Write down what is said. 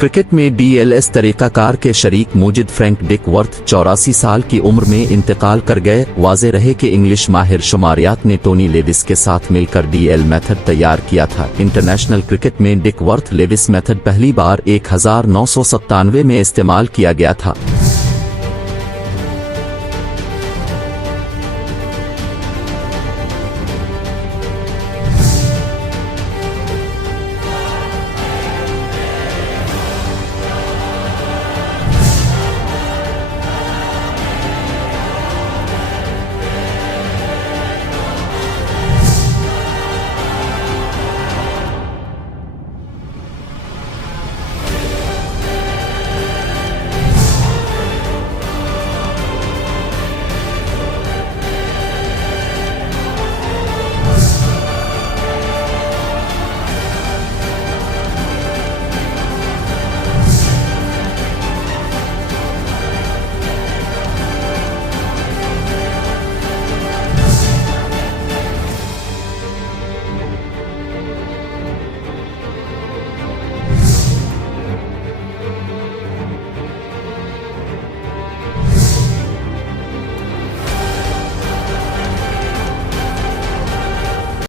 Cricket में DLS तरीकाकार के शरीक मुजिद फ्रैंक डिकवर्थ 84 साल की उम्र में इंतकाल कर गए। वाज़े रहे कि इंग्लिश माहिर शुमारियात ने टोनी लेविस के साथ मिलकर डीएल मेथड तैयार किया था। इंटरनेशनल क्रिकेट में डिकवर्थ लेविस मेथड पहली बार 1997 में इस्तेमाल किया गया था।